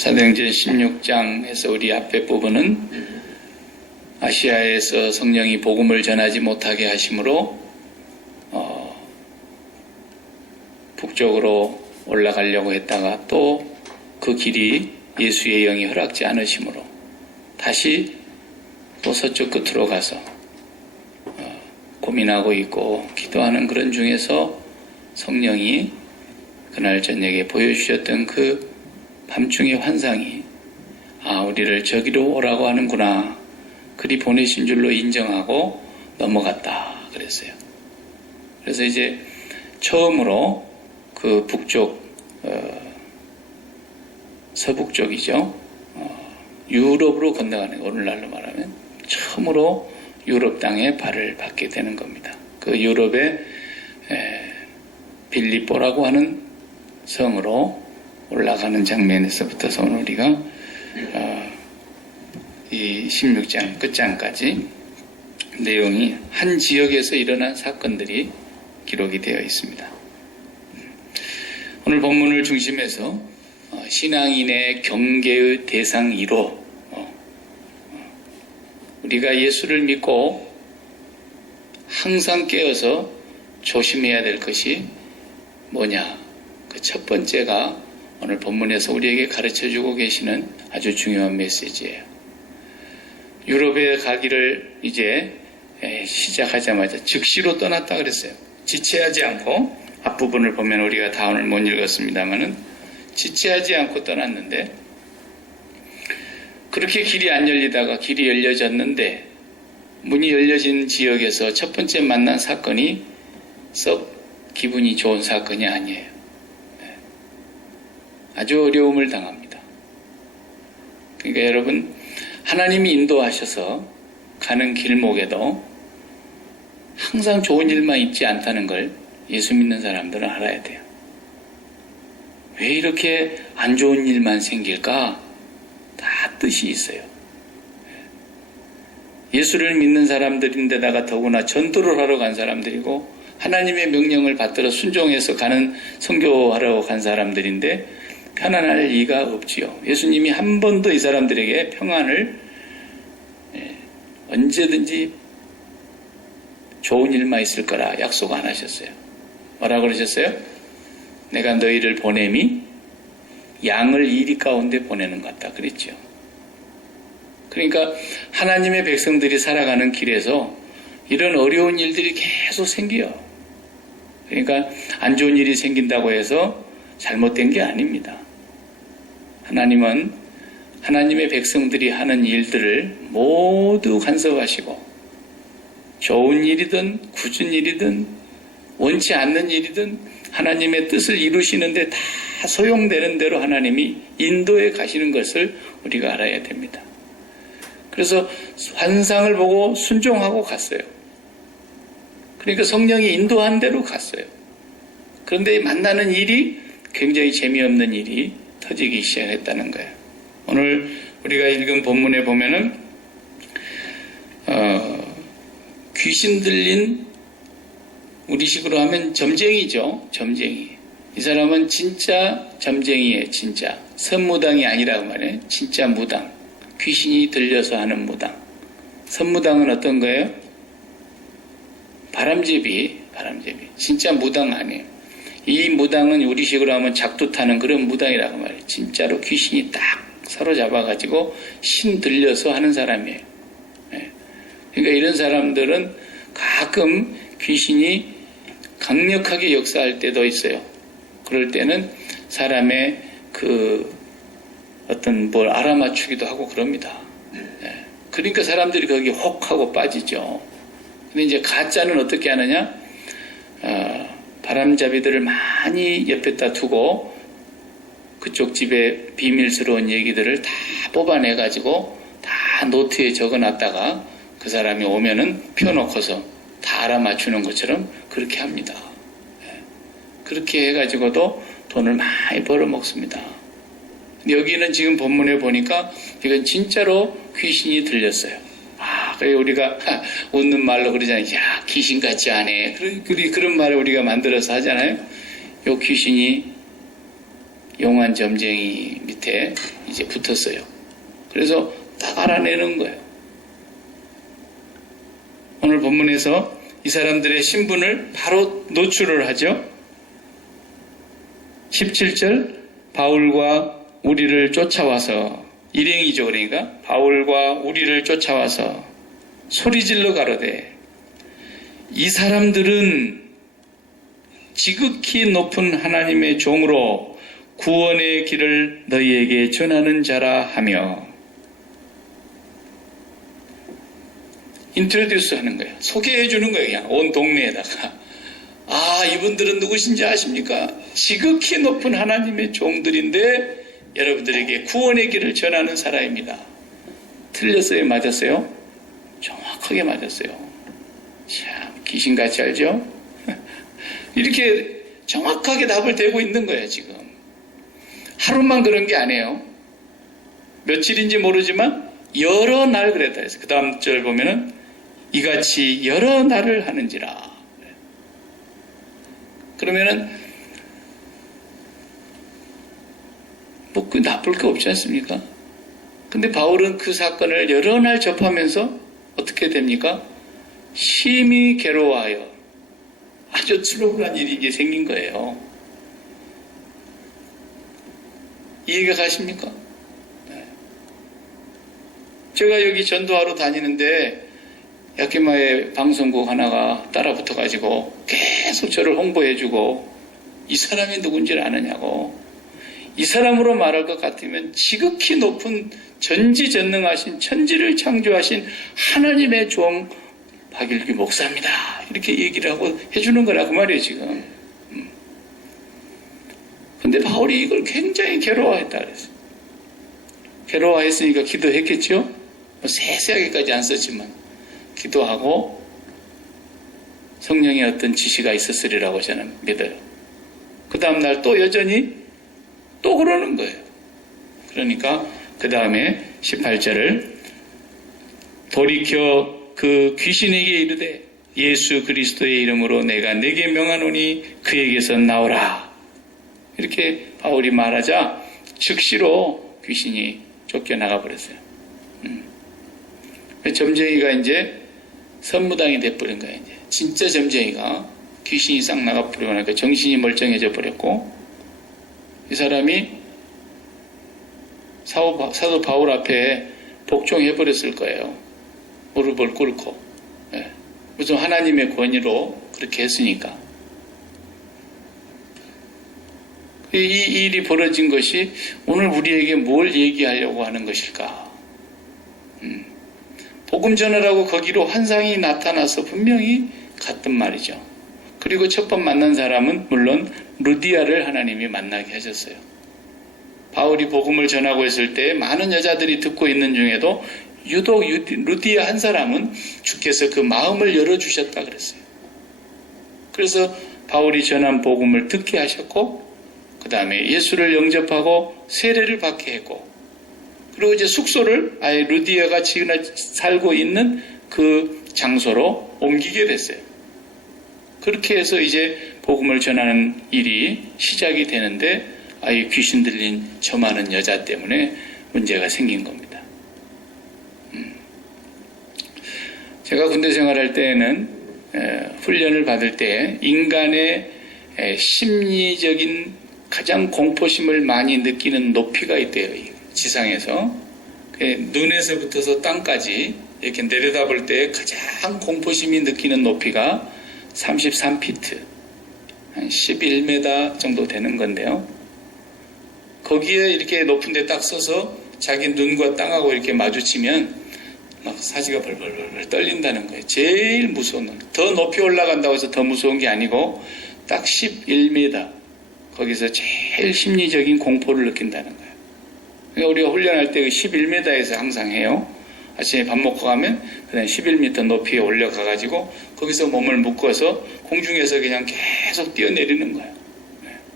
사도행전 16장에서 우리 앞에 부분은 아시아에서 성령이 복음을 전하지 못하게 하심으로 북쪽으로 올라가려고 했다가 또 그 길이 예수의 영이 허락지 않으심으로 다시 또 서쪽 끝으로 가서 고민하고 있고 기도하는 그런 중에서 성령이 그날 저녁에 보여주셨던 그 밤중의 환상이 우리를 저기로 오라고 하는구나, 그리 보내신 줄로 인정하고 넘어갔다 그랬어요. 그래서 이제 처음으로 그 북쪽 서북쪽이죠, 유럽으로 건너가는, 오늘날로 말하면 처음으로 유럽 땅에 발을 받게 되는 겁니다. 그 유럽의 빌립보라고 하는 성으로 올라가는 장면에서부터서 오늘 우리가 이 16장 끝장까지 내용이 한 지역에서 일어난 사건들이 기록이 되어 있습니다. 오늘 본문을 중심해서 신앙인의 경계의 대상 1호, 우리가 예수를 믿고 항상 깨어서 조심해야 될 것이 뭐냐, 그 첫 번째가 오늘 본문에서 우리에게 가르쳐주고 계시는 아주 중요한 메시지예요. 유럽에 가기를 이제 시작하자마자 즉시로 떠났다 그랬어요. 지체하지 않고, 앞부분을 보면 우리가 다 오늘 못 읽었습니다만은 지체하지 않고 떠났는데, 그렇게 길이 안 열리다가 길이 열려졌는데, 문이 열려진 지역에서 첫 번째 만난 사건이 썩 기분이 좋은 사건이 아니에요. 아주 어려움을 당합니다. 그러니까 여러분, 하나님이 인도하셔서 가는 길목에도 항상 좋은 일만 있지 않다는 걸 예수 믿는 사람들은 알아야 돼요. 왜 이렇게 안 좋은 일만 생길까? 다 뜻이 있어요. 예수를 믿는 사람들인데다가 더구나 전도를 하러 간 사람들이고 하나님의 명령을 받들어 순종해서 가는, 선교하러 간 사람들인데 편안할 리가 없지요. 예수님이 한 번도 이 사람들에게 평안을 언제든지 좋은 일만 있을 거라 약속 안 하셨어요. 뭐라고 그러셨어요? 내가 너희를 보냄이 양을 이리 가운데 보내는 것 같다 그랬죠. 그러니까 하나님의 백성들이 살아가는 길에서 이런 어려운 일들이 계속 생겨요. 그러니까 안 좋은 일이 생긴다고 해서 잘못된 게 아닙니다. 하나님은 하나님의 백성들이 하는 일들을 모두 간섭하시고, 좋은 일이든 굳은 일이든 원치 않는 일이든 하나님의 뜻을 이루시는데 다 소용되는 대로 하나님이 인도해 가시는 것을 우리가 알아야 됩니다. 그래서 환상을 보고 순종하고 갔어요. 그러니까 성령이 인도한 대로 갔어요. 그런데 만나는 일이 굉장히 재미없는 일이 터지기 시작했다는 거예요. 오늘 우리가 읽은 본문에 보면은 귀신 들린, 우리식으로 하면 점쟁이죠. 점쟁이. 이 사람은 진짜 점쟁이에요. 진짜 선무당이 아니라고 말해요. 진짜 무당, 귀신이 들려서 하는 무당. 선무당은 어떤 거예요? 바람제비. 진짜 무당 아니에요. 이 무당은 우리식으로 하면 작두 타는 그런 무당이라고 말해요. 진짜로 귀신이 딱 사로잡아가지고 신 들려서 하는 사람이에요. 그러니까 이런 사람들은 가끔 귀신이 강력하게 역사할 때도 있어요. 그럴 때는 사람의 그 어떤 뭘 알아맞추기도 하고 그럽니다. 그러니까 사람들이 거기 혹하고 빠지죠. 근데 이제 가짜는 어떻게 하느냐? 바람잡이들을 많이 옆에다 두고 그쪽 집에 비밀스러운 얘기들을 다 뽑아내가지고 다 노트에 적어놨다가 그 사람이 오면은 펴놓고서 다 알아맞추는 것처럼 그렇게 합니다. 그렇게 해가지고도 돈을 많이 벌어먹습니다. 여기는 지금 본문에 보니까 이건 진짜로 귀신이 들렸어요. 그래 우리가 웃는 말로 그러잖아요. 야, 귀신같지 않네. 그런 말을 우리가 만들어서 하잖아요. 요 귀신이 용한 점쟁이 밑에 이제 붙었어요. 그래서 딱 알아내는 거예요. 오늘 본문에서 이 사람들의 신분을 바로 노출을 하죠. 17절, 바울과 우리를 쫓아와서, 일행이죠. 그러니까 바울과 우리를 쫓아와서 소리질러 가로되 이 사람들은 지극히 높은 하나님의 종으로 구원의 길을 너희에게 전하는 자라 하며, 인트로듀스 하는 거예요. 소개해 주는 거예요. 그냥 온 동네에다가. 아, 이분들은 누구신지 아십니까? 지극히 높은 하나님의 종들인데 여러분들에게 구원의 길을 전하는 사람입니다. 틀렸어요? 맞았어요? 정확하게 맞았어요. 참 귀신같이 알죠? 이렇게 정확하게 답을 대고 있는 거예요. 지금 하루만 그런 게 아니에요. 며칠인지 모르지만 여러 날 그랬다 해서 그 다음 절 보면은 이같이 여러 날을 하는지라. 그러면은 뭐 그 나쁠 게 없지 않습니까? 근데 바울은 그 사건을 여러 날 접하면서 어떻게 됩니까? 심히 괴로워하여 아주 트러블한 일이 이제 생긴 거예요. 이해가 가십니까? 네. 제가 여기 전도하러 다니는데 야키마의 방송국 하나가 따라붙어가지고 계속 저를 홍보해주고 이 사람이 누군지를 아느냐고. 이 사람으로 말할 것 같으면 지극히 높은 전지전능하신 천지를 창조하신 하나님의 종 박일규 목사입니다. 이렇게 얘기를 하고 해주는 거라 그 말이에요 지금. 근데 바울이 이걸 굉장히 괴로워했다 그랬어요. 괴로워했으니까 기도했겠죠. 뭐 세세하게까지 안 썼지만 기도하고 성령의 어떤 지시가 있었으리라고 저는 믿어요. 그 다음 날 또 여전히 또 그러는 거예요. 그러니까 그 다음에 18절을 돌이켜 그 귀신에게 이르되 예수 그리스도의 이름으로 내가 내게 명하노니 그에게서 나오라. 이렇게 바울이 말하자 즉시로 귀신이 쫓겨나가 버렸어요. 점쟁이가 이제 선무당이 돼버린 거예요. 이제 진짜 점쟁이가 귀신이 싹 나가버리고 나니까 정신이 멀쩡해져 버렸고, 이 사람이 사도 바울 앞에 복종해버렸을 거예요. 무릎을 꿇고. 네. 무슨 하나님의 권위로 그렇게 했으니까. 이 일이 벌어진 것이 오늘 우리에게 뭘 얘기하려고 하는 것일까? 복음 전하라고 거기로 환상이 나타나서 분명히 갔던 말이죠. 그리고 첫 번 만난 사람은 물론 루디아를 하나님이 만나게 하셨어요. 바울이 복음을 전하고 있을 때 많은 여자들이 듣고 있는 중에도 유독 루디아 한 사람은 주께서 그 마음을 열어주셨다 그랬어요. 그래서 바울이 전한 복음을 듣게 하셨고, 그 다음에 예수를 영접하고 세례를 받게 했고, 그리고 이제 숙소를 아예 루디아가 지금 살고 있는 그 장소로 옮기게 됐어요. 그렇게 해서 이제 복음을 전하는 일이 시작이 되는데, 아예 귀신 들린 저 많은 여자 때문에 문제가 생긴 겁니다. 제가 군대 생활할 때에는 훈련을 받을 때 인간의 심리적인 가장 공포심을 많이 느끼는 높이가 있대요. 지상에서 눈에서부터서 땅까지 이렇게 내려다볼 때 가장 공포심이 느끼는 높이가 33피트, 한 11m 정도 되는 건데요. 거기에 이렇게 높은 데 딱 서서 자기 눈과 땅하고 이렇게 마주치면 막 사지가 벌벌벌 떨린다는 거예요. 제일 무서운 놈. 더 높이 올라간다고 해서 더 무서운 게 아니고 딱 11m, 거기서 제일 심리적인 공포를 느낀다는 거예요. 그러니까 우리가 훈련할 때 11m에서 항상 해요. 아침에 밥 먹고 가면 그다음 11m 높이에 올려가가지고 거기서 몸을 묶어서 공중에서 그냥 계속 뛰어내리는 거예요.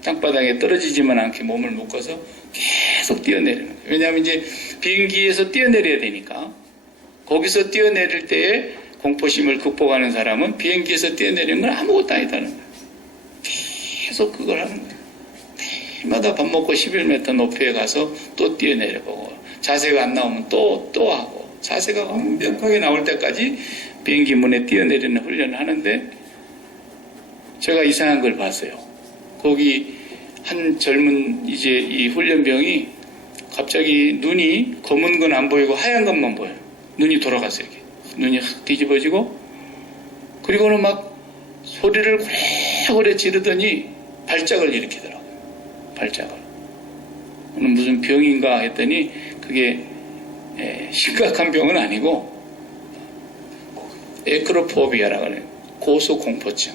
땅바닥에 떨어지지만 않게 몸을 묶어서 계속 뛰어내리는 거예요. 왜냐하면 이제 비행기에서 뛰어내려야 되니까. 거기서 뛰어내릴 때에 공포심을 극복하는 사람은 비행기에서 뛰어내리는 건 아무것도 아니다는 거예요. 계속 그걸 하는 거예요. 해마다 밥 먹고 11m 높이에 가서 또 뛰어내려보고 자세가 안 나오면 또 하고 자세가 완벽하게 나올 때까지 비행기 문에 뛰어내리는 훈련을 하는데 제가 이상한 걸 봤어요. 거기 한 젊은 이제 이 훈련병이 갑자기 눈이 검은 건 안 보이고 하얀 것만 보여요. 눈이 돌아갔어요. 이렇게. 눈이 확 뒤집어지고 그리고는 막 소리를 고래고래 지르더니 발작을 일으키더라고요. 발작을. 오늘 무슨 병인가 했더니 그게 심각한 병은 아니고 에크로포비아라고 해요. 고소공포증.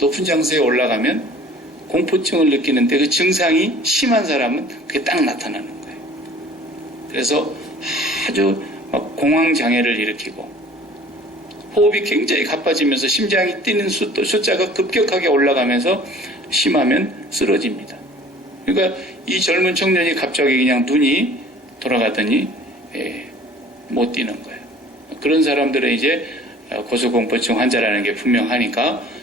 높은 장소에 올라가면 공포증을 느끼는데 그 증상이 심한 사람은 그게 딱 나타나는 거예요. 그래서 아주 막 공황장애를 일으키고 호흡이 굉장히 가빠지면서 심장이 뛰는 숫자가 급격하게 올라가면서 심하면 쓰러집니다. 그러니까 이 젊은 청년이 갑자기 그냥 눈이 돌아가더니 못 뛰는 거예요. 그런 사람들은 이제 고소공포증 환자라는 게 분명하니까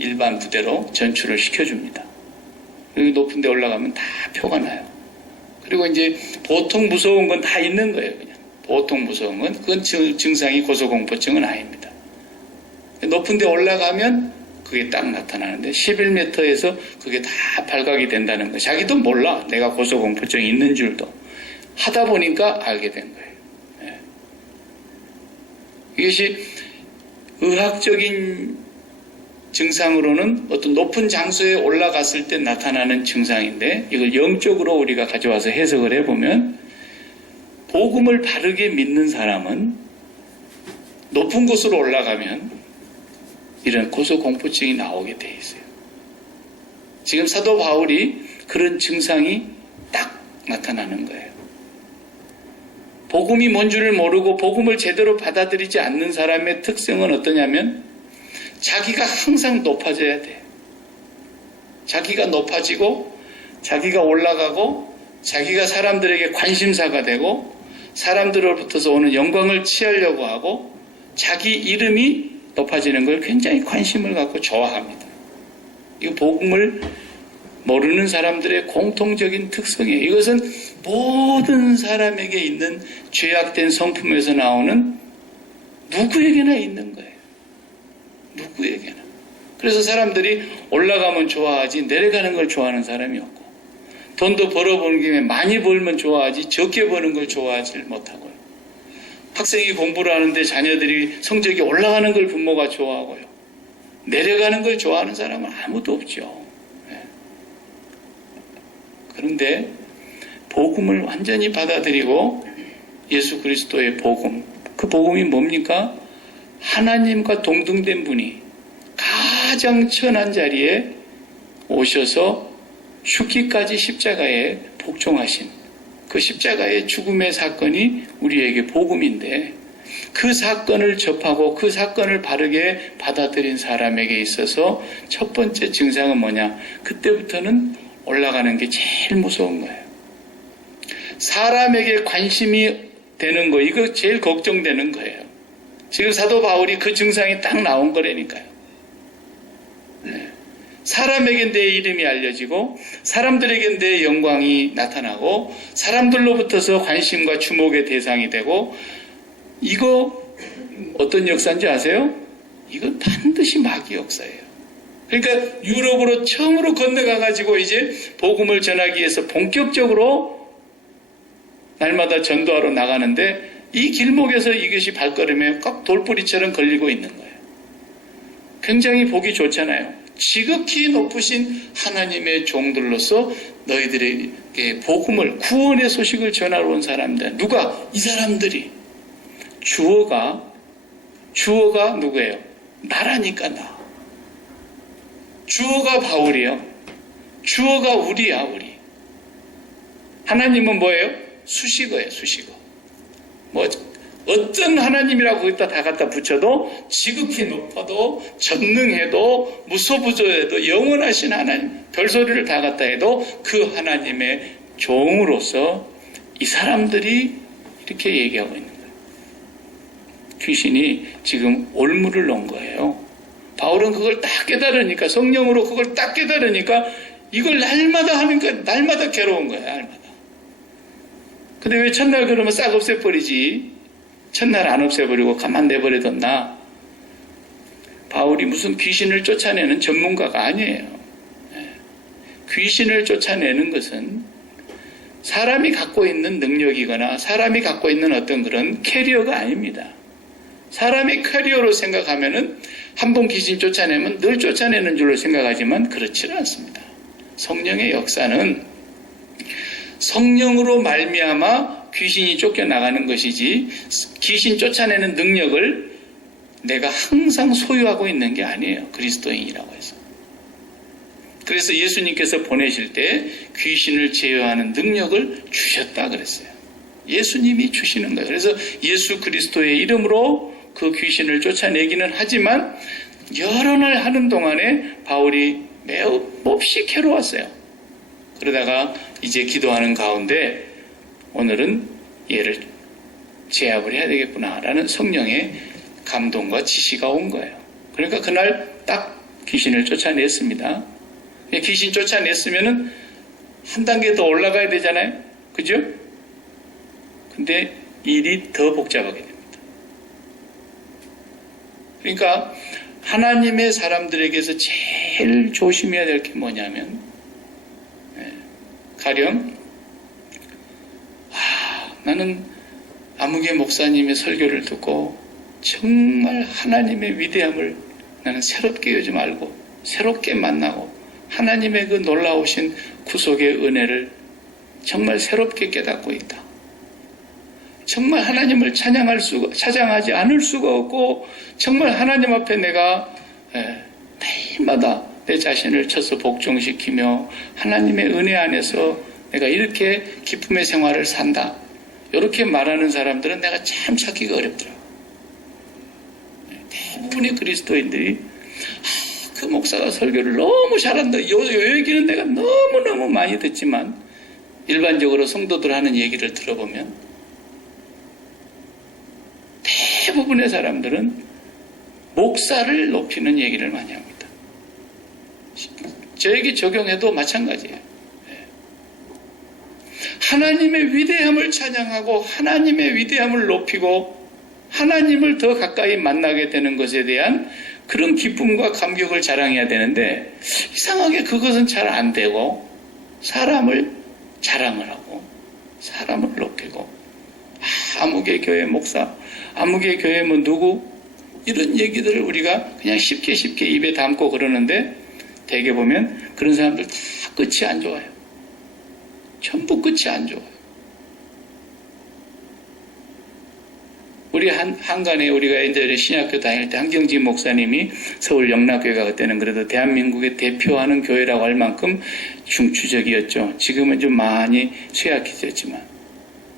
일반 부대로 전출을 시켜줍니다. 여기 높은 데 올라가면 다 표가 나요. 그리고 이제 보통 무서운 건 다 있는 거예요. 그냥 보통 무서운 건 그건 증상이 고소공포증은 아닙니다. 높은 데 올라가면 그게 딱 나타나는데 11m에서 그게 다 발각이 된다는 거. 자기도 몰라. 내가 고소공포증이 있는 줄도. 하다 보니까 알게 된 거예요. 이것이 의학적인 증상으로는 어떤 높은 장소에 올라갔을 때 나타나는 증상인데 이걸 영적으로 우리가 가져와서 해석을 해보면 복음을 바르게 믿는 사람은 높은 곳으로 올라가면 이런 고소공포증이 나오게 돼 있어요. 지금 사도 바울이 그런 증상이 딱 나타나는 거예요. 복음이 뭔 줄을 모르고 복음을 제대로 받아들이지 않는 사람의 특성은 어떠냐면 자기가 항상 높아져야 돼. 자기가 높아지고 자기가 올라가고 자기가 사람들에게 관심사가 되고 사람들로부터서 오는 영광을 취하려고 하고 자기 이름이 높아지는 걸 굉장히 관심을 갖고 좋아합니다. 이거 복음을 모르는 사람들의 공통적인 특성이에요. 이것은 모든 사람에게 있는 죄악된 성품에서 나오는 누구에게나 있는 거예요. 누구에게나. 그래서 사람들이 올라가면 좋아하지 내려가는 걸 좋아하는 사람이 없고 돈도 벌어보는 김에 많이 벌면 좋아하지 적게 버는 걸 좋아하지 못하고요. 학생이 공부를 하는데 자녀들이 성적이 올라가는 걸 부모가 좋아하고요. 내려가는 걸 좋아하는 사람은 아무도 없죠. 그런데 복음을 완전히 받아들이고 예수 그리스도의 복음, 그 복음이 뭡니까? 하나님과 동등된 분이 가장 천한 자리에 오셔서 죽기까지 십자가에 복종하신 그 십자가의 죽음의 사건이 우리에게 복음인데 그 사건을 접하고 그 사건을 바르게 받아들인 사람에게 있어서 첫 번째 증상은 뭐냐? 그때부터는 올라가는 게 제일 무서운 거예요. 사람에게 관심이 되는 거, 이거 제일 걱정되는 거예요. 지금 사도 바울이 그 증상이 딱 나온 거라니까요. 사람에게 내 이름이 알려지고 사람들에게 내 영광이 나타나고 사람들로부터서 관심과 주목의 대상이 되고 이거 어떤 역사인지 아세요? 이건 반드시 마귀 역사예요. 그러니까 유럽으로 처음으로 건너가가지고 이제 복음을 전하기 위해서 본격적으로 날마다 전도하러 나가는데 이 길목에서 이것이 발걸음에 꽉 돌뿌리처럼 걸리고 있는 거예요. 굉장히 보기 좋잖아요. 지극히 높으신 하나님의 종들로서 너희들에게 복음을 구원의 소식을 전하러 온 사람들. 누가? 이 사람들이. 주어가 누구예요? 나라니까 나. 주어가 바울이에요. 주어가 우리야, 우리. 하나님은 뭐예요? 수식어예요, 수식어. 어떤 하나님이라고 거기다 다 갖다 붙여도 지극히 높아도 전능해도 무소부조해도 영원하신 하나님, 별소리를 다 갖다 해도 그 하나님의 종으로서 이 사람들이 이렇게 얘기하고 있는 거예요. 귀신이 지금 올무를 놓은 거예요. 바울은 그걸 딱 깨달으니까 성령으로 그걸 딱 깨달으니까 이걸 날마다 하니까 날마다 괴로운 거야, 날마다. 근데 왜 첫날 그러면 싹 없애버리지? 첫날 안 없애버리고 가만 내버려뒀나? 바울이 무슨 귀신을 쫓아내는 전문가가 아니에요. 귀신을 쫓아내는 것은 사람이 갖고 있는 능력이거나 사람이 갖고 있는 어떤 그런 캐리어가 아닙니다. 사람이 캐리어로 생각하면은 한 번 귀신 쫓아내면 늘 쫓아내는 줄로 생각하지만 그렇지는 않습니다. 성령의 역사는 성령으로 말미암아 귀신이 쫓겨나가는 것이지 귀신 쫓아내는 능력을 내가 항상 소유하고 있는 게 아니에요. 그리스도인이라고 해서. 그래서 예수님께서 보내실 때 귀신을 제어하는 능력을 주셨다 그랬어요. 예수님이 주시는 거예요. 그래서 예수 그리스도의 이름으로 그 귀신을 쫓아내기는 하지만 여러 날 하는 동안에 바울이 매우 몹시 괴로웠어요. 그러다가 이제 기도하는 가운데 오늘은 얘를 제압을 해야 되겠구나라는 성령의 감동과 지시가 온 거예요. 그러니까 그날 딱 귀신을 쫓아냈습니다. 귀신 쫓아냈으면은 한 단계 더 올라가야 되잖아요. 그죠? 근데 일이 더 복잡하게 됩니다. 그러니까 하나님의 사람들에게서 제일 조심해야 될 게 뭐냐면 가령 나는 아무개 목사님의 설교를 듣고 정말 하나님의 위대함을 나는 새롭게 요즘 알고 새롭게 만나고 하나님의 그 놀라우신 구속의 은혜를 정말 새롭게 깨닫고 있다. 정말 하나님을 찬양하지 않을 수가 없고 정말 하나님 앞에 내가 매일마다 내 자신을 쳐서 복종시키며 하나님의 은혜 안에서 내가 이렇게 기쁨의 생활을 산다. 이렇게 말하는 사람들은 내가 참 찾기가 어렵더라고요. 대부분의 그리스도인들이 그 목사가 설교를 너무 잘한다. 요 얘기는 내가 너무너무 많이 듣지만 일반적으로 성도들 하는 얘기를 들어보면 대부분의 사람들은 목사를 높이는 얘기를 많이 합니다. 저에게 적용해도 마찬가지예요. 하나님의 위대함을 찬양하고 하나님의 위대함을 높이고 하나님을 더 가까이 만나게 되는 것에 대한 그런 기쁨과 감격을 자랑해야 되는데 이상하게 그것은 잘 안 되고 사람을 자랑을 하고 사람을 높이고 아무개 교회 목사, 아무개 교회 뭐 누구 이런 얘기들을 우리가 그냥 쉽게 입에 담고 그러는데 대개 보면 그런 사람들 다 끝이 안 좋아요. 전부 끝이 안 좋아요. 우리 한간에 우리가 이제 신학교 다닐 때 한경진 목사님이 서울 영락교회가 그때는 그래도 대한민국의 대표하는 교회라고 할 만큼 중추적이었죠. 지금은 좀 많이 쇠약해졌지만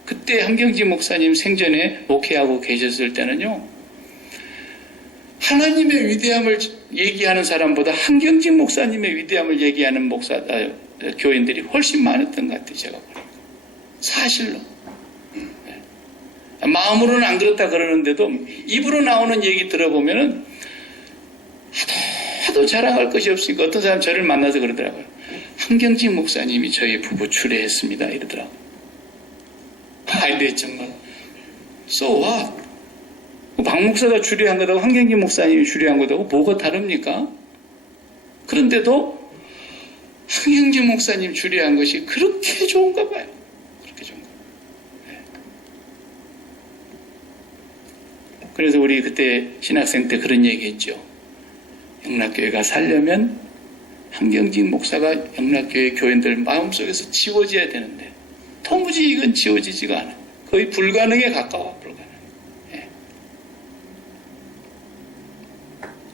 그때 한경진 목사님 생전에 목회하고 계셨을 때는요. 하나님의 위대함을 얘기하는 사람보다 한경진 목사님의 위대함을 얘기하는 교인들이 훨씬 많았던 것 같아요. 제가 보니까. 사실로. 마음으로는 안 그렇다 그러는데도 입으로 나오는 얘기 들어보면은 하도 자랑할 것이 없으니까 어떤 사람 저를 만나서 그러더라고요. 한경진 목사님이 저희 부부 추례했습니다. 이러더라고요. 아이, 네, 정말. So what? 박 목사가 추례한 거다고 한경진 목사님이 추례한 거다고 뭐가 다릅니까? 그런데도 한경진 목사님 추례한 것이 그렇게 좋은가 봐요. 그렇게 좋은가 봐요. 네. 그래서 우리 그때 신학생 때 그런 얘기 했죠. 영락교회가 살려면 한경진 목사가 영락교회 교인들 마음속에서 지워져야 되는데 도무지 이건 지워지지가 않아요. 거의 불가능에 가까워. 불가능. 예.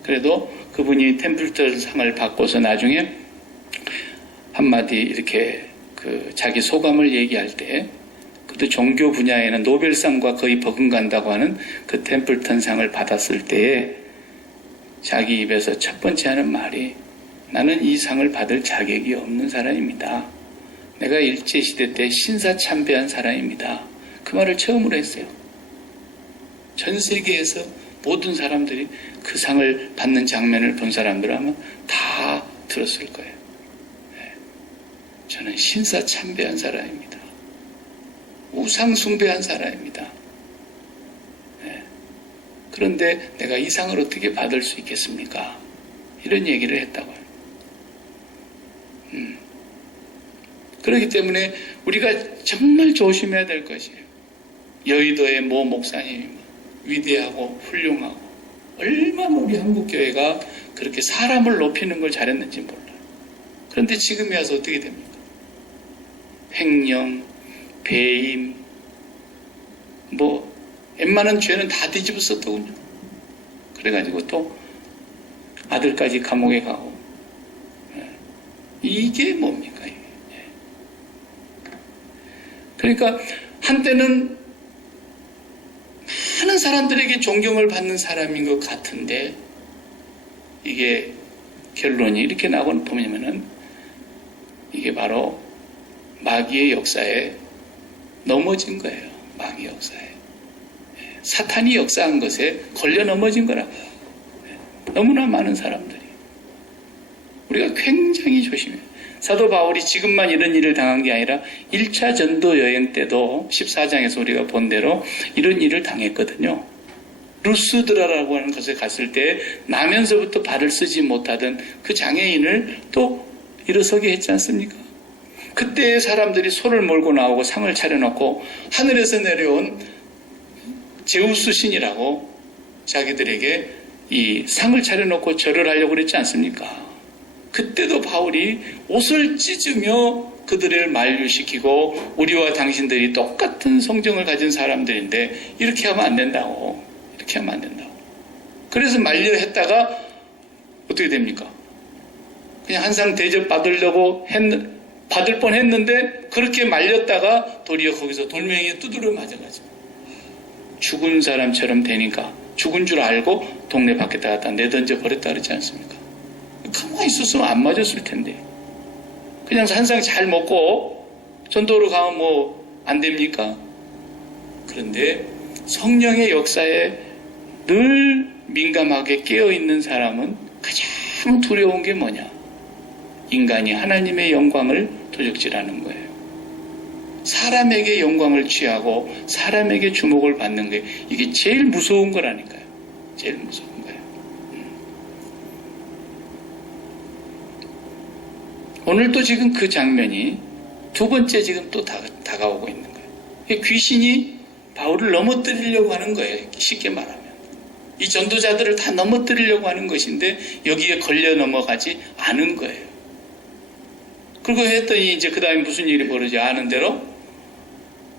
그래도 그분이 템플턴 상을 받고서 나중에 한마디 이렇게 자기 소감을 얘기할 때 그때 종교 분야에는 노벨상과 거의 버금간다고 하는 그 템플턴 상을 받았을 때에 자기 입에서 첫 번째 하는 말이 나는 이 상을 받을 자격이 없는 사람입니다. 내가 일제시대 때 신사참배한 사람입니다. 그 말을 처음으로 했어요. 전 세계에서 모든 사람들이 그 상을 받는 장면을 본 사람들 하면 다 들었을 거예요. 저는 신사참배한 사람입니다. 우상숭배한 사람입니다. 네. 그런데 내가 이 상을 어떻게 받을 수 있겠습니까? 이런 얘기를 했다고요. 그렇기 때문에 우리가 정말 조심해야 될 것이에요. 여의도의 모 목사님이 위대하고 훌륭하고 얼마나 우리 한국교회가 그렇게 사람을 높이는 걸 잘했는지 몰라요. 그런데 지금에 와서 어떻게 됩니까? 횡령, 배임, 웬만한 죄는 다 뒤집어 썼더군요. 그래가지고 또 아들까지 감옥에 가고. 이게 뭡니까? 이게. 그러니까 한때는 많은 사람들에게 존경을 받는 사람인 것 같은데 이게 결론이 이렇게 나오는 보면은 이게 바로 마귀의 역사에 넘어진 거예요. 마귀 역사에. 사탄이 역사한 것에 걸려 넘어진 거라고요. 너무나 많은 사람들이. 우리가 굉장히 조심해요. 사도 바울이 지금만 이런 일을 당한 게 아니라 1차 전도 여행 때도 14장에서 우리가 본 대로 이런 일을 당했거든요. 루스드라라고 하는 곳에 갔을 때 나면서부터 발을 쓰지 못하던 그 장애인을 또 일어서게 했지 않습니까? 그때 사람들이 소를 몰고 나오고 상을 차려놓고 하늘에서 내려온 제우스 신이라고 자기들에게 이 상을 차려놓고 절을 하려고 그랬지 않습니까? 그때도 바울이 옷을 찢으며 그들을 만류시키고 우리와 당신들이 똑같은 성정을 가진 사람들인데 이렇게 하면 안 된다고. 이렇게 하면 안 된다고. 그래서 만류했다가 어떻게 됩니까? 그냥 한 상 대접 받으려고 받을 뻔했는데 그렇게 말렸다가 도리어 거기서 돌멩이에 두드려 맞아가지고 죽은 사람처럼 되니까 죽은 줄 알고 동네 밖에다 갖다 내던져 버렸다 그러지 않습니까? 가만히 있었으면 안 맞았을 텐데 그냥 한 상 잘 먹고 전도로 가면 안 됩니까? 그런데 성령의 역사에 늘 민감하게 깨어있는 사람은 가장 두려운 게 뭐냐? 인간이 하나님의 영광을 도적질하는 거예요. 사람에게 영광을 취하고 사람에게 주목을 받는 게 이게 제일 무서운 거라니까요. 제일 무서운 거예요. 오늘도 지금 그 장면이 두 번째 지금 또 다가오고 있는 거예요. 귀신이 바울을 넘어뜨리려고 하는 거예요. 쉽게 말하면. 이 전도자들을 다 넘어뜨리려고 하는 것인데 여기에 걸려 넘어가지 않은 거예요. 그리고 했더니 이제 그 다음에 무슨 일이 벌어지 아는 대로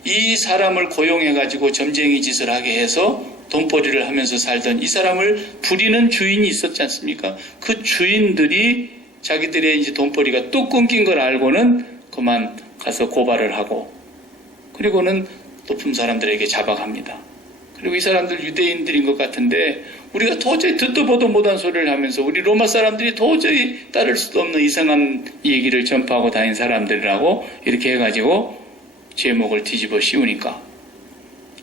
이 사람을 고용해가지고 점쟁이 짓을 하게 해서 돈벌이를 하면서 살던 이 사람을 부리는 주인이 있었지 않습니까? 그 주인들이 자기들의 이제 돈벌이가 뚝 끊긴 걸 알고는 그만 가서 고발을 하고 그리고는 높은 사람들에게 잡아갑니다. 그리고 이 사람들 유대인들인 것 같은데 우리가 도저히 듣도 보도 못한 소리를 하면서 우리 로마 사람들이 도저히 따를 수도 없는 이상한 얘기를 전파하고 다닌 사람들이라고 이렇게 해가지고 제목을 뒤집어 씌우니까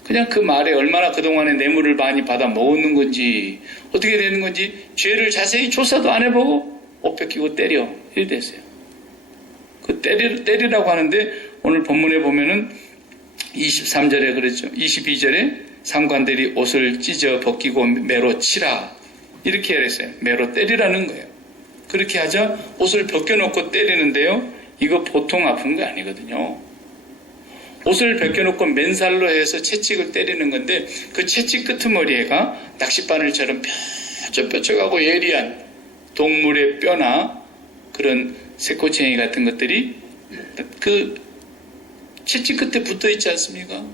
그냥 그 말에 얼마나 그동안에 뇌물을 많이 받아 먹었는 건지 어떻게 되는 건지 죄를 자세히 조사도 안 해보고 옷 뺏기고 때려 이렇게 됐어요. 그 때리라고 하는데 오늘 본문에 보면은 23절에 그랬죠. 22절에 상관들이 옷을 찢어 벗기고 매로 치라 이렇게 했어요. 매로 때리라는 거예요. 그렇게 하자 옷을 벗겨놓고 때리는데요. 이거 보통 아픈 게 아니거든요. 옷을 벗겨놓고 맨살로 해서 채찍을 때리는 건데 그 채찍 끄트머리가 낚싯바늘처럼 뾰족뾰족하고 예리한 동물의 뼈나 그런 새꼬챙이 같은 것들이 그 채찍 끝에 붙어 있지 않습니까?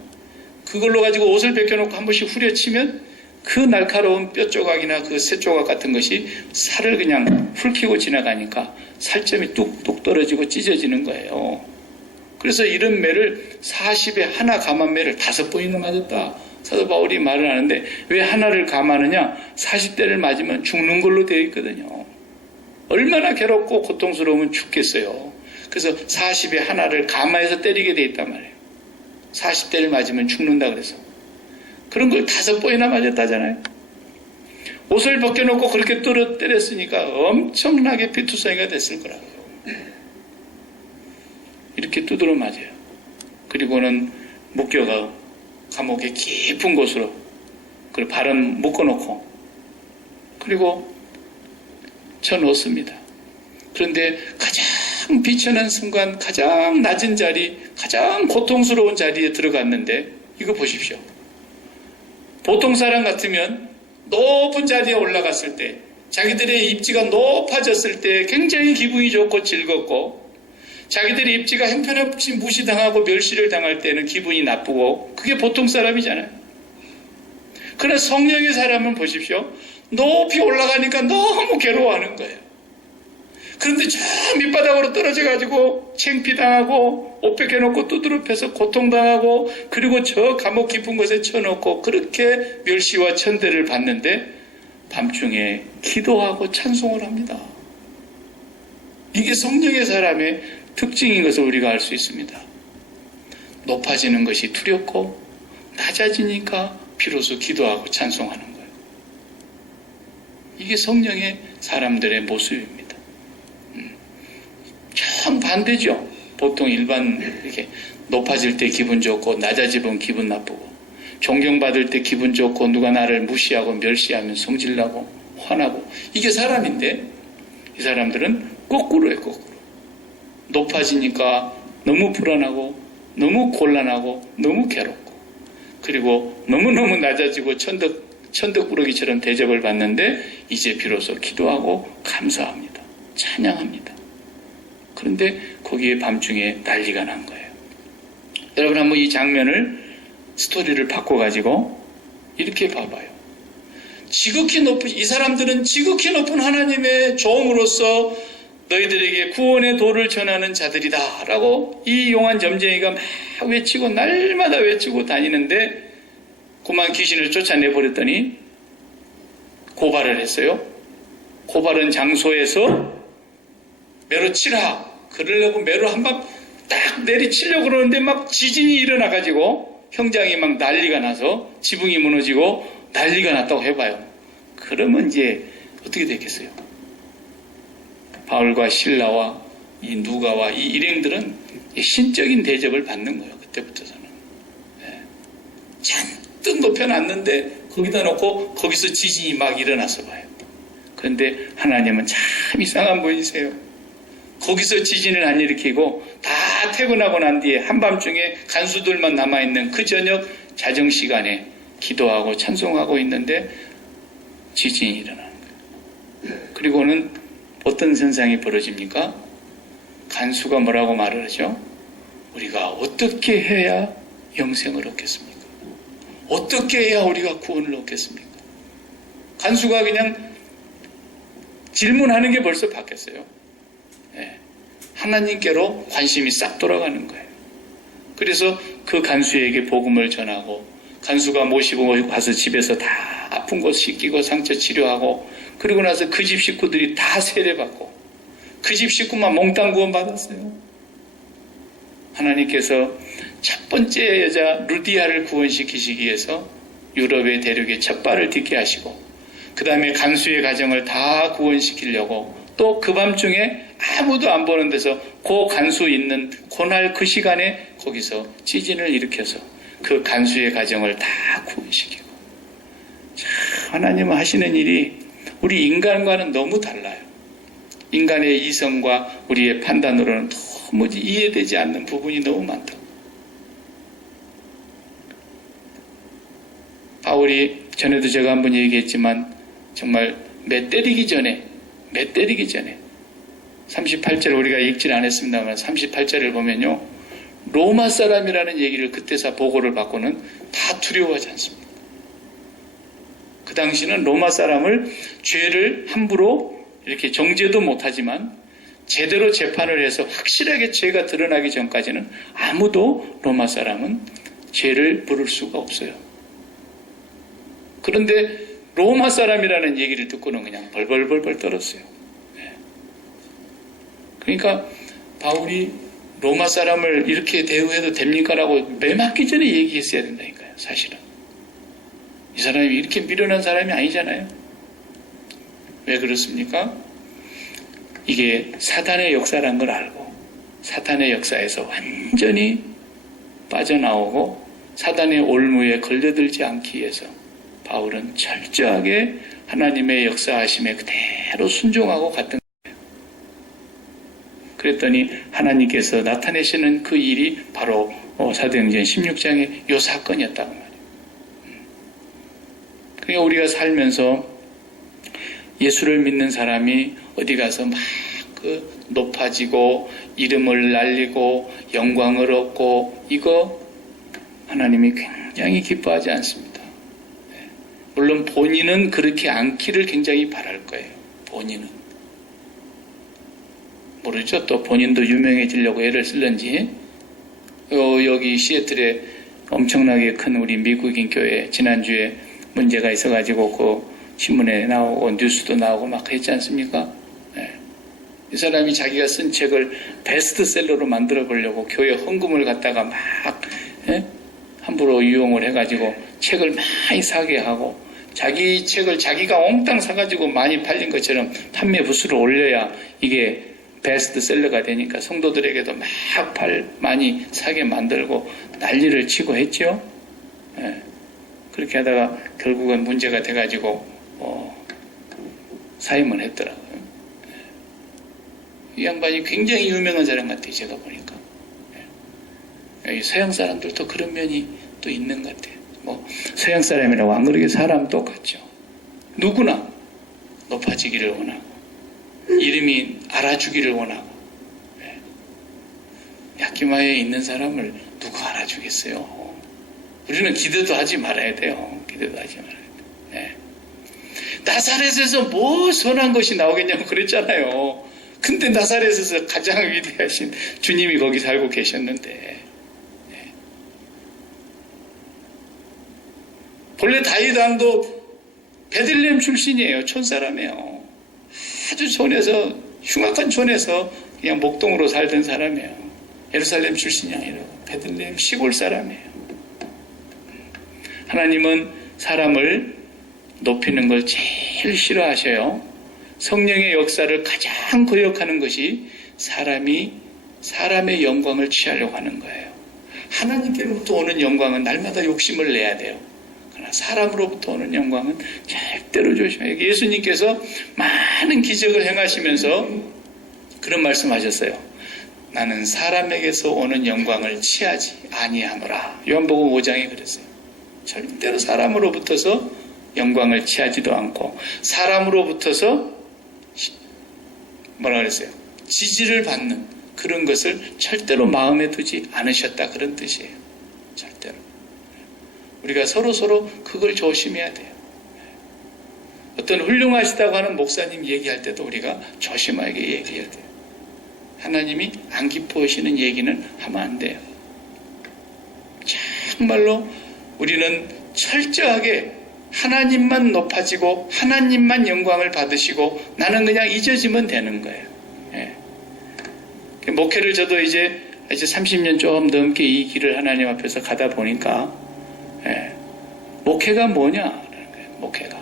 그걸로 가지고 옷을 벗겨놓고 한 번씩 후려치면 그 날카로운 뼈 조각이나 그 새 조각 같은 것이 살을 그냥 훑히고 지나가니까 살점이 뚝뚝 떨어지고 찢어지는 거예요. 그래서 이런 매를 40에 하나 감한 매를 5번이나 맞았다. 사도 바울이 말을 하는데 왜 하나를 감하느냐? 40대를 맞으면 죽는 걸로 되어 있거든요. 얼마나 괴롭고 고통스러우면 죽겠어요. 그래서 40에 하나를 감화해서 때리게 되어 있단 말이에요. 40대를 맞으면 죽는다 그래서. 그런 걸 5번이나 맞았다잖아요. 옷을 벗겨놓고 그렇게 때렸으니까 엄청나게 피투성이가 됐을 거라고요. 이렇게 두드러 맞아요. 그리고는 묶여가 감옥의 깊은 곳으로 그리고 발은 묶어놓고 그리고 쳐놓습니다. 그런데 가장 비천한 순간 가장 낮은 자리, 가장 고통스러운 자리에 들어갔는데 이거 보십시오. 보통 사람 같으면 높은 자리에 올라갔을 때 자기들의 입지가 높아졌을 때 굉장히 기분이 좋고 즐겁고 자기들의 입지가 형편없이 무시당하고 멸시를 당할 때는 기분이 나쁘고 그게 보통 사람이잖아요. 그러나 성령의 사람은 보십시오. 높이 올라가니까 너무 괴로워하는 거예요. 그런데 저 밑바닥으로 떨어져가지고 창피당하고 옷 벗겨놓고 두드러 패서 고통당하고 그리고 저 감옥 깊은 곳에 쳐놓고 그렇게 멸시와 천대를 받는데 밤중에 기도하고 찬송을 합니다. 이게 성령의 사람의 특징인 것을 우리가 알 수 있습니다. 높아지는 것이 두렵고 낮아지니까 비로소 기도하고 찬송하는 거예요. 이게 성령의 사람들의 모습입니다. 정반대죠. 보통 일반 이렇게 높아질 때 기분 좋고 낮아지면 기분 나쁘고 존경받을 때 기분 좋고 누가 나를 무시하고 멸시하면 성질나고 화나고 이게 사람인데 이 사람들은 거꾸로예요. 거꾸로. 높아지니까 너무 불안하고 너무 곤란하고 너무 괴롭고 그리고 너무너무 낮아지고 천덕꾸러기처럼 대접을 받는데 이제 비로소 기도하고 감사합니다. 찬양합니다. 그런데 거기에 밤중에 난리가 난 거예요. 여러분 한번 이 장면을 스토리를 바꿔가지고 이렇게 봐봐요. 지극히 높은 이 사람들은 지극히 높은 하나님의 종으로서 너희들에게 구원의 도를 전하는 자들이다 라고 이 용한 점쟁이가 막 외치고 날마다 외치고 다니는데 그만 귀신을 쫓아내버렸더니 고발을 했어요. 고발한 장소에서 매로 치라 그러려고 매로 한 방 딱 내리치려고 그러는데 막 지진이 일어나가지고 형장이 막 난리가 나서 지붕이 무너지고 난리가 났다고 해봐요. 그러면 이제 어떻게 됐겠어요? 바울과 실라와 이 누가와 이 일행들은 신적인 대접을 받는 거예요. 그때부터서는. 네. 잔뜩 높여놨는데 거기다 놓고 거기서 지진이 막 일어나서 봐요. 그런데 하나님은 참 이상한 분이세요. 거기서 지진을 안 일으키고 다 퇴근하고 난 뒤에 한밤중에 간수들만 남아있는 그 저녁 자정시간에 기도하고 찬송하고 있는데 지진이 일어나는 거예요. 그리고는 어떤 현상이 벌어집니까? 간수가 뭐라고 말을 하죠? 우리가 어떻게 해야 영생을 얻겠습니까? 어떻게 해야 우리가 구원을 얻겠습니까? 간수가 그냥 질문하는 게 벌써 바뀌었어요. 네. 하나님께로 관심이 싹 돌아가는 거예요. 그래서 그 간수에게 복음을 전하고 간수가 모시고 가서 집에서 다 아픈 곳 씻기고 상처 치료하고 그리고 나서 그 집 식구들이 다 세례받고 그 집 식구만 몽땅 구원 받았어요. 하나님께서 첫 번째 여자 루디아를 구원시키시기 위해서 유럽의 대륙에 첫 발을 딛게 하시고 그 다음에 간수의 가정을 다 구원시키려고 또 그 밤중에 아무도 안 보는 데서 그 간수 있는 그날 그 시간에 거기서 지진을 일으켜서 그 간수의 가정을 다 구원시키고 하나님은 하시는 일이 우리 인간과는 너무 달라요. 인간의 이성과 우리의 판단으로는 도무지 이해되지 않는 부분이 너무 많다고. 바울이 전에도 제가 한번 얘기했지만 정말 매 때리기 전에 38절 우리가 읽질 않았습니다만 38절을 보면요. 로마 사람이라는 얘기를 그때서 보고를 받고는 다 두려워하지 않습니다. 그 당시는 로마 사람을 죄를 함부로 이렇게 정죄도 못하지만 제대로 재판을 해서 확실하게 죄가 드러나기 전까지는 아무도 로마 사람은 죄를 부를 수가 없어요. 그런데 로마 사람이라는 얘기를 듣고는 그냥 벌벌벌벌 떨었어요. 네. 그러니까 바울이 로마 사람을 이렇게 대우해도 됩니까? 라고 매 맞기 전에 얘기했어야 된다니까요. 사실은. 이 사람이 이렇게 미련한 사람이 아니잖아요. 왜 그렇습니까? 이게 사단의 역사란 걸 알고 사탄의 역사에서 완전히 빠져나오고 사단의 올무에 걸려들지 않기 위해서 바울은 철저하게 하나님의 역사하심에 그대로 순종하고 갔던 거예요. 그랬더니 하나님께서 나타내시는 그 일이 바로 사도행전 16장의 요 사건이었다고 말이에요. 그러니까 우리가 살면서 예수를 믿는 사람이 어디 가서 막 높아지고 이름을 날리고 영광을 얻고 이거 하나님이 굉장히 기뻐하지 않습니다. 물론 본인은 그렇게 않기를 굉장히 바랄 거예요. 본인은. 모르죠. 또 본인도 유명해지려고 애를 쓸는지. 여기 시애틀에 엄청나게 큰 우리 미국인 교회 지난주에 문제가 있어가지고 그 신문에 나오고 뉴스도 나오고 막 했지 않습니까? 네. 이 사람이 자기가 쓴 책을 베스트셀러로 만들어 보려고 교회 헌금을 갖다가 막 함부로 이용을 해가지고 책을 많이 사게 하고 자기 책을 자기가 옹땅 사가지고 많이 팔린 것처럼 판매 부수를 올려야 이게 베스트셀러가 되니까 성도들에게도 막 많이 사게 만들고 난리를 치고 했죠. 네. 그렇게 하다가 결국은 문제가 돼가지고 사임을 했더라고요. 이 양반이 굉장히 유명한 사람 같아요. 제가 보니까. 서양 사람들도 그런 면이 또 있는 것 같아요. 서양 사람이라고 안 그러게 사람 똑같죠. 누구나 높아지기를 원하고 이름이 알아주기를 원하고 야키마에 있는 사람을 누가 알아주겠어요. 우리는 기대도 하지 말아야 돼요. 기대도 하지 말아야 돼요. 나사렛에서 뭐 선한 것이 나오겠냐고 그랬잖아요. 근데 나사렛에서 가장 위대하신 주님이 거기 살고 계셨는데 본래 다윗 왕도 베들레헴 출신이에요. 촌사람이에요. 아주 촌에서 흉악한 촌에서 그냥 목동으로 살던 사람이에요. 예루살렘 출신이 아니라 베들레헴 시골 사람이에요. 하나님은 사람을 높이는 걸 제일 싫어하셔요. 성령의 역사를 가장 거역하는 것이 사람의 영광을 취하려고 하는 거예요. 하나님께로부터 오는 영광은 날마다 욕심을 내야 돼요. 그러나 사람으로부터 오는 영광은 절대로 조심해요. 예수님께서 많은 기적을 행하시면서 그런 말씀하셨어요. 나는 사람에게서 오는 영광을 취하지 아니하노라. 요한복음 5장에 그랬어요. 절대로 사람으로부터서 영광을 취하지도 않고 사람으로부터서 뭐라 그랬어요? 지지를 받는 그런 것을 절대로 마음에 두지 않으셨다. 그런 뜻이에요. 절대로. 우리가 서로 그걸 조심해야 돼요. 어떤 훌륭하시다고 하는 목사님 얘기할 때도 우리가 조심하게 얘기해야 돼요. 하나님이 안 기뻐하시는 얘기는 하면 안 돼요. 정말로 우리는 철저하게 하나님만 높아지고 하나님만 영광을 받으시고 나는 그냥 잊어지면 되는 거예요. 목회를 저도 이제 30년 조금 넘게 이 길을 하나님 앞에서 가다 보니까 목회가 뭐냐? 목회가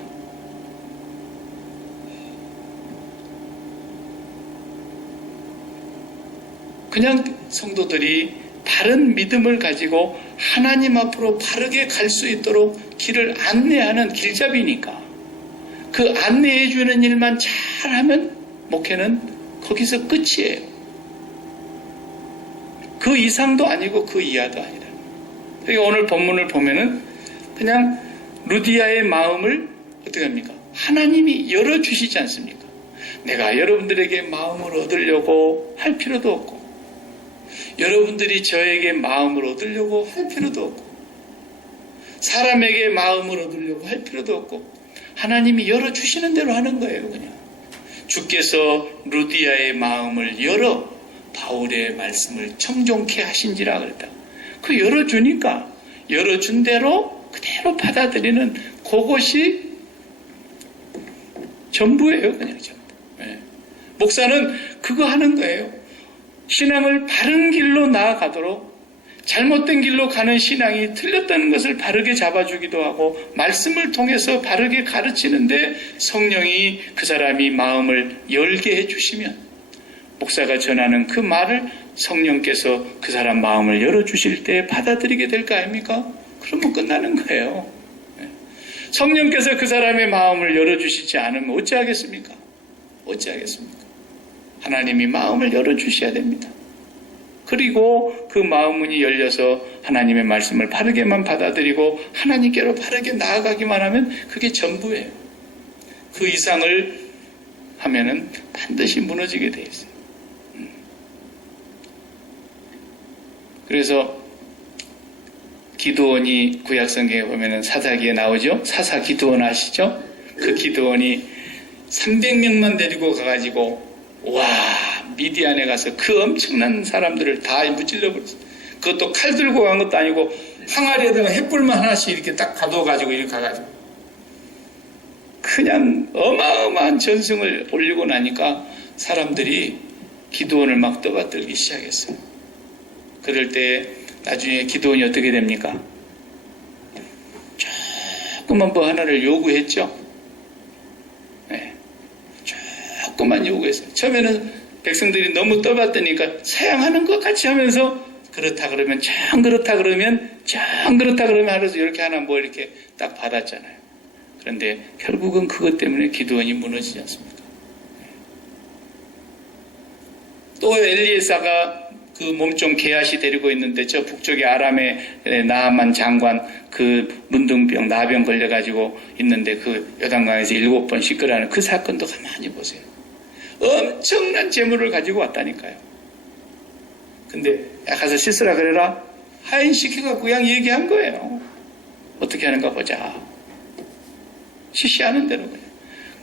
그냥 성도들이 바른 믿음을 가지고 하나님 앞으로 바르게 갈 수 있도록 길을 안내하는 길잡이니까 그 안내해 주는 일만 잘하면 목회는 거기서 끝이에요. 그 이상도 아니고 그 이하도 아니라. 그러니까 오늘 본문을 보면은 그냥 루디아의 마음을 어떻게 합니까? 하나님이 열어주시지 않습니까? 내가 여러분들에게 마음을 얻으려고 할 필요도 없고 여러분들이 저에게 마음을 얻으려고 할 필요도 없고 사람에게 마음을 얻으려고 할 필요도 없고 하나님이 열어주시는 대로 하는 거예요. 그냥 주께서 루디아의 마음을 열어 바울의 말씀을 청종케 하신지라 그랬다. 그 열어주니까 열어준 대로 그대로 받아들이는 그것이 전부예요. 그냥 전부. 목사는 그거 하는 거예요. 신앙을 바른 길로 나아가도록 잘못된 길로 가는 신앙이 틀렸다는 것을 바르게 잡아주기도 하고 말씀을 통해서 바르게 가르치는데 성령이 그 사람이 마음을 열게 해주시면 목사가 전하는 그 말을 성령께서 그 사람 마음을 열어주실 때 받아들이게 될 거 아닙니까? 그러면 끝나는 거예요. 성령께서 그 사람의 마음을 열어주시지 않으면 어찌하겠습니까? 어찌하겠습니까? 하나님이 마음을 열어주셔야 됩니다. 그리고 그 마음문이 열려서 하나님의 말씀을 바르게만 받아들이고 하나님께로 바르게 나아가기만 하면 그게 전부예요. 그 이상을 하면은 반드시 무너지게 돼 있어요. 그래서 기드온이 구약성경에 보면은 사사기에 나오죠. 사사 기드온 아시죠? 그 기드온이 300명만 데리고 가가지고 와 미디안에 가서 그 엄청난 사람들을 다 무찔러 버렸어요. 그것도 칼 들고 간 것도 아니고 항아리에다가 횃불만 하나씩 이렇게 딱 가둬가지고 이렇게 가가지고 그냥 어마어마한 전승을 올리고 나니까 사람들이 기드온을 막 떠받들기 시작했어요. 그럴 때 나중에 기드온이 어떻게 됩니까? 조그만 뭐 하나를 요구했죠. 네. 조그만 요구했어요. 처음에는 백성들이 너무 떠받드니까 사양하는 것 같이 하면서 그렇다 그러면 정 그렇다 그러면 정 그렇다 그러면 하면서 이렇게 하나 뭐 이렇게 딱 받았잖아요. 그런데 결국은 그것 때문에 기드온이 무너지지 않습니까? 또 엘리에사가 그 몸종 게하시 데리고 있는데 저 북쪽에 아람의 나아만 장관 그 문둥병 나병 걸려가지고 있는데 그 요단강에서 7번 씻으라는 그 사건도 가만히 보세요. 엄청난 재물을 가지고 왔다니까요. 근데 야 가서 씻으라 그래라 하인시켜갖고 그냥 얘기한 거예요. 어떻게 하는가 보자. 시시하는 대로 그냥.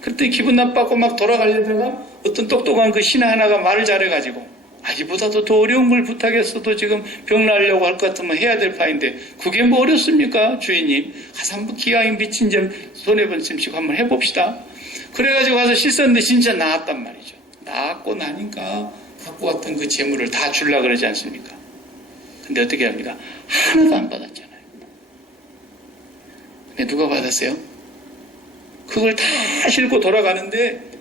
그때 기분 나빠고 막 돌아가려다가 어떤 똑똑한 그 신하 하나가 말을 잘해가지고 이보다도 더 어려운 걸 부탁했어도 지금 병 나으려고 할 것 같으면 해야 될 파인데 그게 뭐 어렵습니까 주인님? 가서 한번 기왕이 미친 점 손해본쯤씩 한번 해봅시다. 그래가지고 가서 씻었는데 진짜 나았단 말이죠. 나았고 나니까 갖고 왔던 그 재물을 다 주려고 그러지 않습니까? 근데 어떻게 합니까? 하나도 안 받았잖아요. 근데 누가 받았어요? 그걸 다 싣고 돌아가는데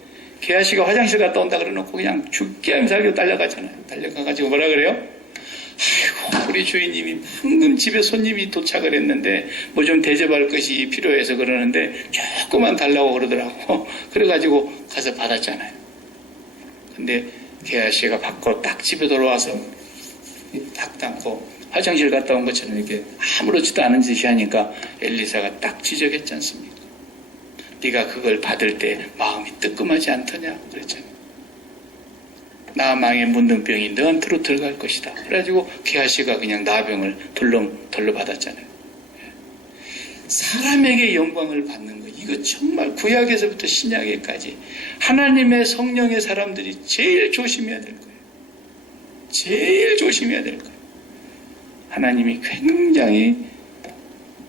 게하시가 화장실 갔다 온다 그래놓고 그냥 죽게 하면서 살기로 달려가잖아요. 달려가가지고 뭐라 그래요? 아이고 우리 주인님이 방금 집에 손님이 도착을 했는데 뭐 좀 대접할 것이 필요해서 그러는데 조금만 달라고 그러더라고. 그래가지고 가서 받았잖아요. 근데 게하시가 받고 딱 집에 돌아와서 딱 담고 화장실 갔다 온 것처럼 이렇게 아무렇지도 않은 짓이 하니까 엘리사가 딱 지적했지 않습니까? 네가 그걸 받을 때 마음이 뜨끔하지 않더냐 그랬잖아요. 나아망의 문둥병이 너한테로 들어갈 것이다. 그래가지고 게하시가 그냥 나병을 덜렁 받았잖아요. 사람에게 영광을 받는 거 이거 정말 구약에서부터 신약에까지 하나님의 성령의 사람들이 제일 조심해야 될 거예요. 제일 조심해야 될 거예요. 하나님이 굉장히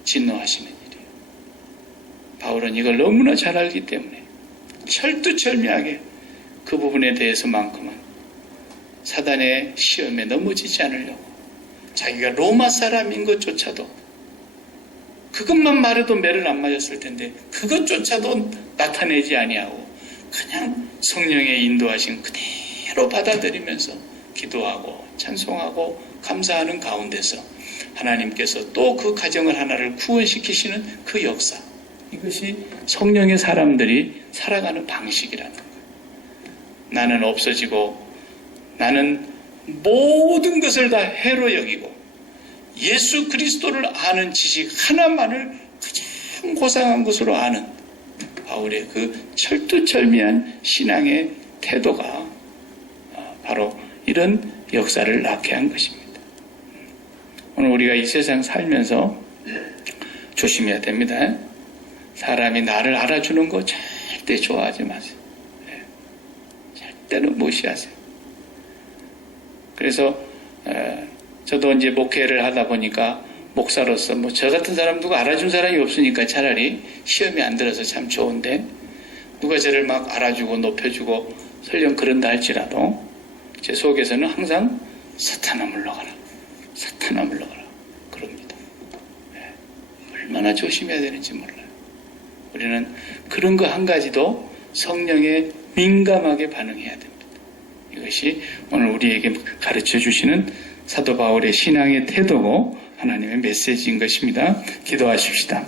진노하시는 일이에요. 바울은 이걸 너무나 잘 알기 때문에 철두철미하게 그 부분에 대해서만큼은 사단의 시험에 넘어지지 않으려고 자기가 로마 사람인 것조차도 그것만 말해도 매를 안 맞았을 텐데 그것조차도 나타내지 아니하고 그냥 성령의 인도하신 그대로 받아들이면서 기도하고 찬송하고 감사하는 가운데서 하나님께서 또 그 가정을 하나를 구원시키시는 그 역사 이것이 성령의 사람들이 살아가는 방식이라는 거예요. 나는 없어지고 나는 모든 것을 다 해로 여기고 예수 그리스도를 아는 지식 하나만을 가장 고상한 것으로 아는 바울의 그 철두철미한 신앙의 태도가 바로 이런 역사를 낳게 한 것입니다. 오늘 우리가 이 세상 살면서 조심해야 됩니다. 사람이 나를 알아주는 거 절대 좋아하지 마세요. 절대로 무시하세요. 그래서 저도 이제 목회를 하다 보니까 목사로서 뭐 저 같은 사람 누가 알아준 사람이 없으니까 차라리 시험이 안 들어서 참 좋은데 누가 저를 막 알아주고 높여주고 설령 그런다 할지라도 제 속에서는 항상 사탄아 물러가라. 사탄아 물러가라. 그럽니다. 얼마나 조심해야 되는지 몰라요. 우리는 그런 거 한 가지도 성령에 민감하게 반응해야 됩니다. 이거 것이 오늘 우리에게 가르쳐 주시는 사도 바울의 신앙의 태도고 하나님의 메시지인 것입니다. 기도하십시다.